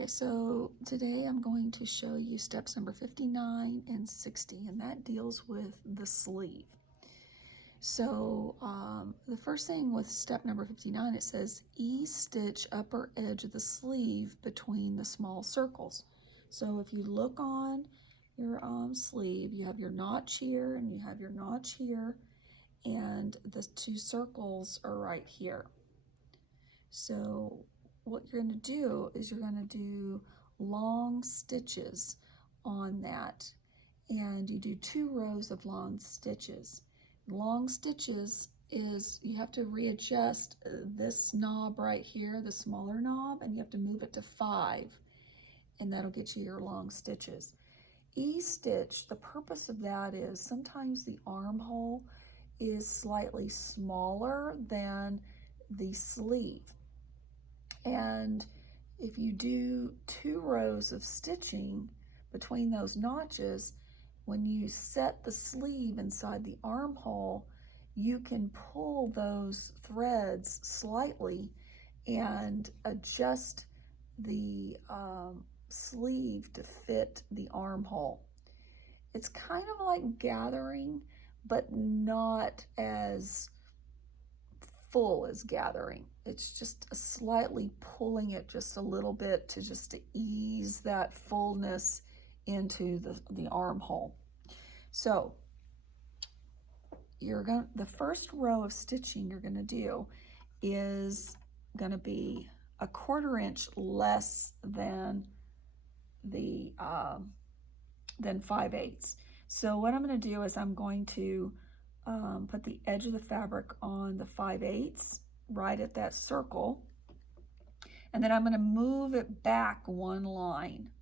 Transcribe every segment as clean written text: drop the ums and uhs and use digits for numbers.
Okay, so today I'm going to show you steps number 59 and 60, and that deals with the sleeve. So the first thing with step number 59, it says ease stitch upper edge of the sleeve between the small circles. So if you look on your sleeve, you have your notch here and you have your notch here, and the two circles are right here. So what you're going to do is you're going to do long stitches on that, and you do 2 rows of long stitches. Long stitches is you have to readjust this knob right here, the smaller knob, and you have to move it to 5, and that'll get you your long stitches. E-stitch, the purpose of that is sometimes the armhole is slightly smaller than the sleeve. And if you do 2 rows of stitching between those notches, when you set the sleeve inside the armhole, you can pull those threads slightly and adjust the sleeve to fit the armhole. It's kind of like gathering, but not as full as gathering. It's just slightly pulling it just a little bit to ease that fullness into the armhole. So the first row of stitching you're going to do is going to be a 1/4 inch less than the than 5/8. So what I'm going to do is I'm going to put the edge of the fabric on the 5/8 right at that circle, and then I'm going to move it back 1 line,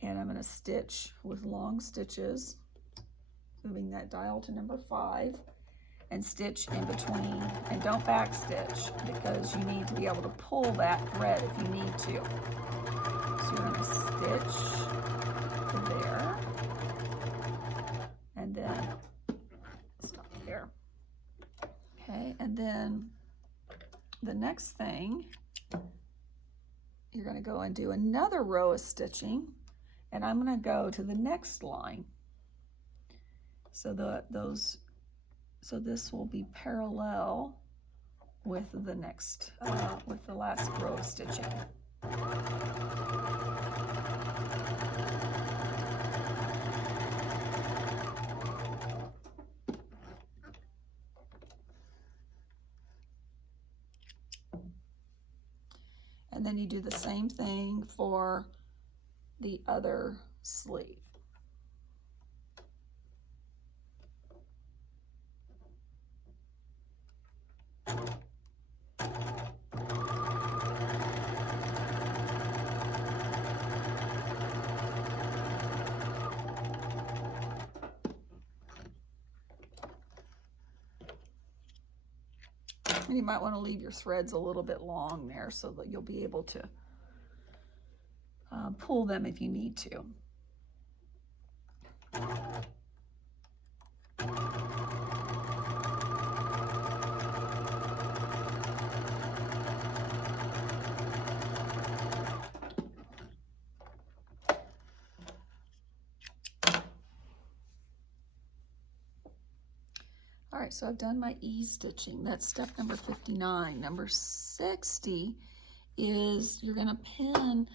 and I'm going to stitch with long stitches, moving that dial to number 5, and stitch in between, and don't back stitch because you need to be able to pull that thread if you need to. So you're going to stitch there, and then stop there. Okay, and then the next thing, you're going to go and do another row of stitching, and I'm going to go to the next line. So this will be parallel with the next with the last row of stitching. And then you do the same thing for the other sleeve. And you might want to leave your threads a little bit long there so that you'll be able to pull them if you need to. All right, so I've done my ease stitching. That's step number 59. Number 60 is you're going to pin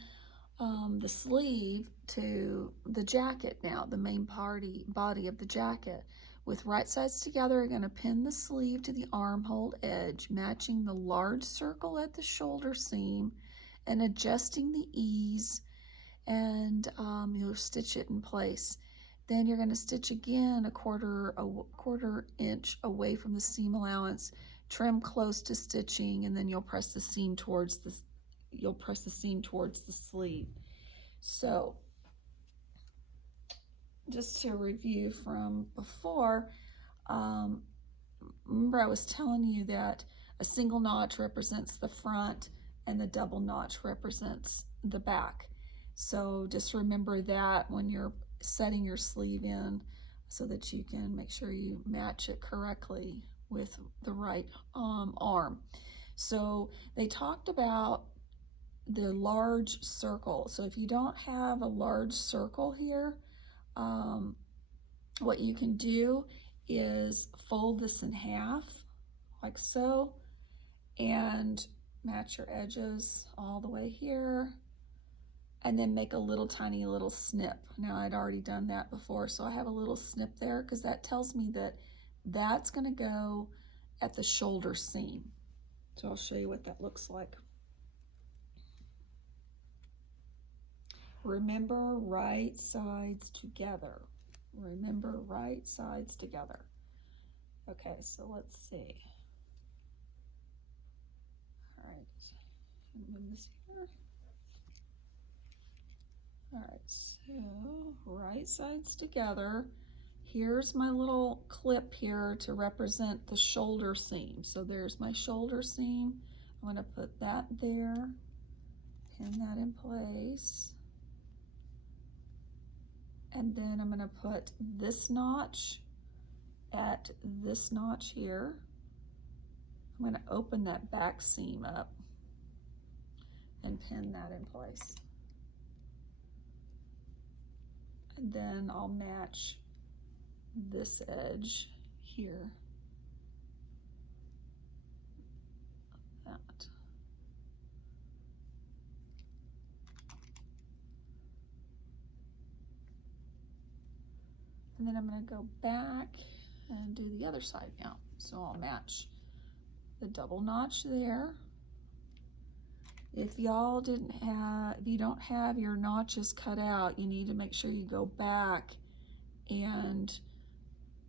the sleeve to the jacket now, the main body of the jacket. With right sides together, you're going to pin the sleeve to the armhole edge, matching the large circle at the shoulder seam and adjusting the ease, and you'll stitch it in place. Then you're going to stitch again a quarter inch away from the seam allowance, trim close to stitching, and then you'll press the seam towards the sleeve. So just to review from before, remember I was telling you that a single notch represents the front and the double notch represents the back. So just remember that when you're setting your sleeve in so that you can make sure you match it correctly with the right arm. So they talked about the large circle. So if you don't have a large circle here, what you can do is fold this in half like so and match your edges all the way here, and then make a little tiny little snip. Now I'd already done that before, so I have a little snip there because that tells me that that's going to go at the shoulder seam. So I'll show you what that looks like. Remember, right sides together. Remember, right sides together. Okay, so let's see. All right, move this here. All right, so right sides together. Here's my little clip here to represent the shoulder seam. So there's my shoulder seam. I'm going to put that there, pin that in place. And then I'm going to put this notch at this notch here. I'm going to open that back seam up and pin that in place. And then I'll match this edge here. That. And then I'm going to go back and do the other side now. So I'll match the double notch there. If y'all if you don't have your notches cut out, you need to make sure you go back and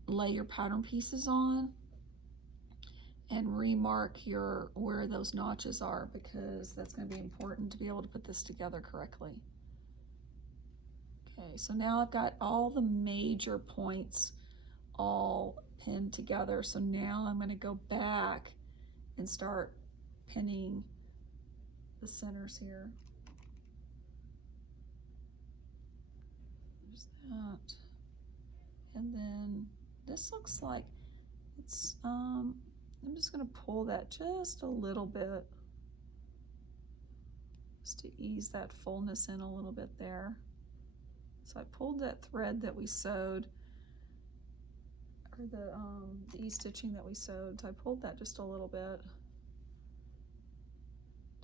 lay your pattern pieces on and remark where those notches are, because that's going to be important to be able to put this together correctly. Okay, so now I've got all the major points all pinned together. So now I'm going to go back and start pinning the centers here. There's that. And then this looks like it's, I'm just going to pull that just a little bit just to ease that fullness in a little bit there. So I pulled that thread that we sewed, or the E-stitching that we sewed, so I pulled that just a little bit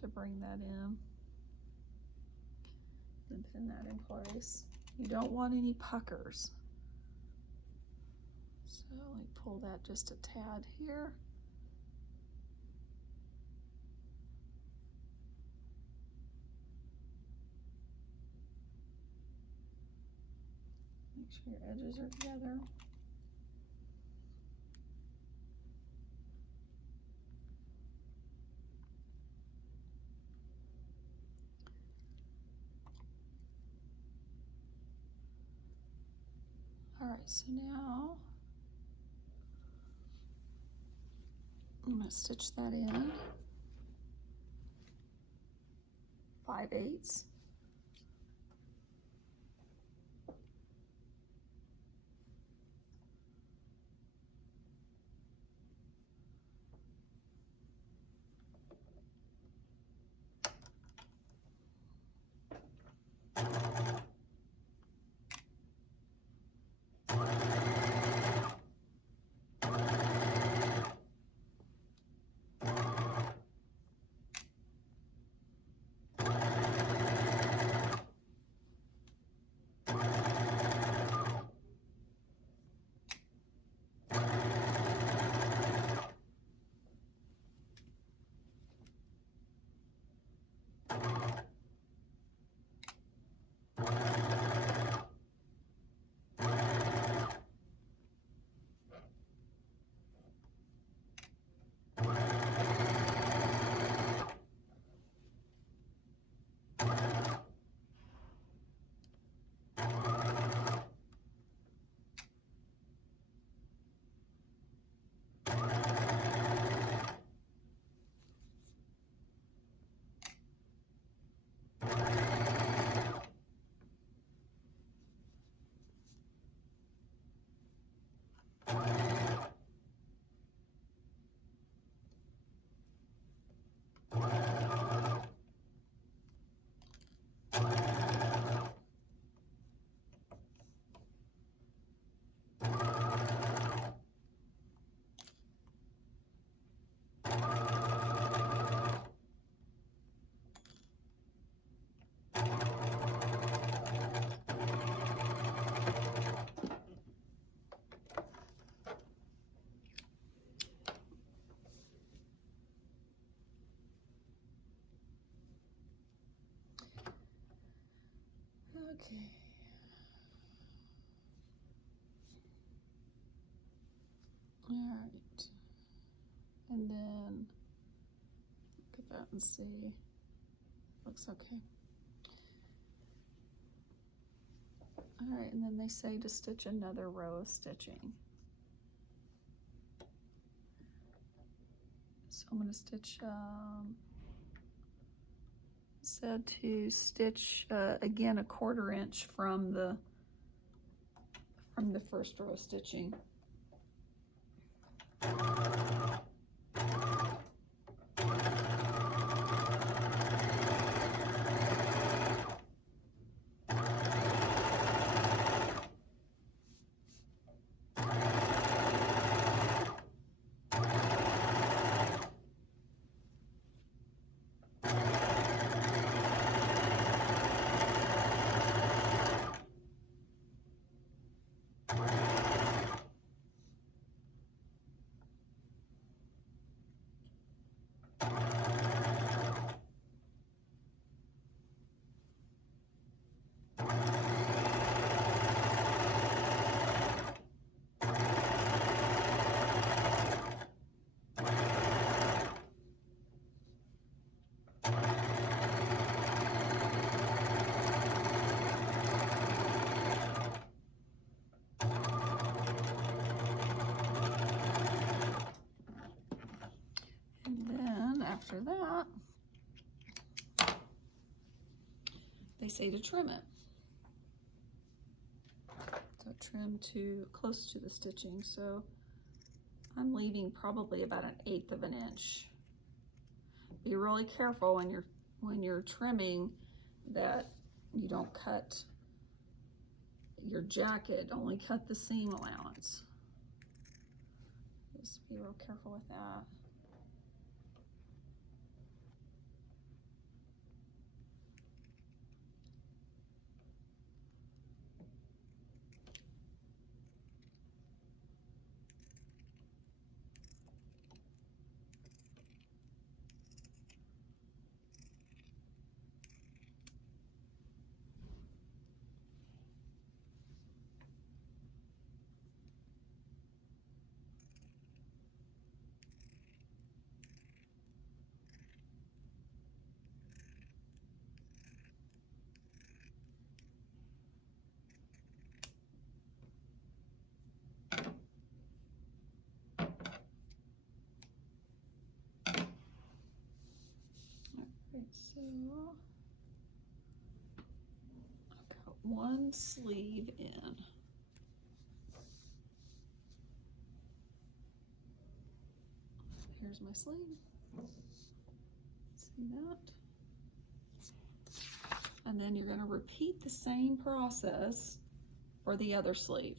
to bring that in and pin that in place. You don't want any puckers. So let me pull that just a tad here. Make sure your edges are together. All right, so now I'm going to stitch that in 5/8. Okay. All right. And then look at that and see. Looks okay. All right, and then they say to stitch another row of stitching. So I'm going to stitch, said to stitch again a 1/4 inch from the first row of stitching. After that, they say to trim it. So trim to close to the stitching. So I'm leaving probably about 1/8 of an inch. Be really careful when you're trimming that you don't cut your jacket. Only cut the seam allowance. Just be real careful with that. So I've got one sleeve in. Here's my sleeve. See that? And then you're going to repeat the same process for the other sleeve.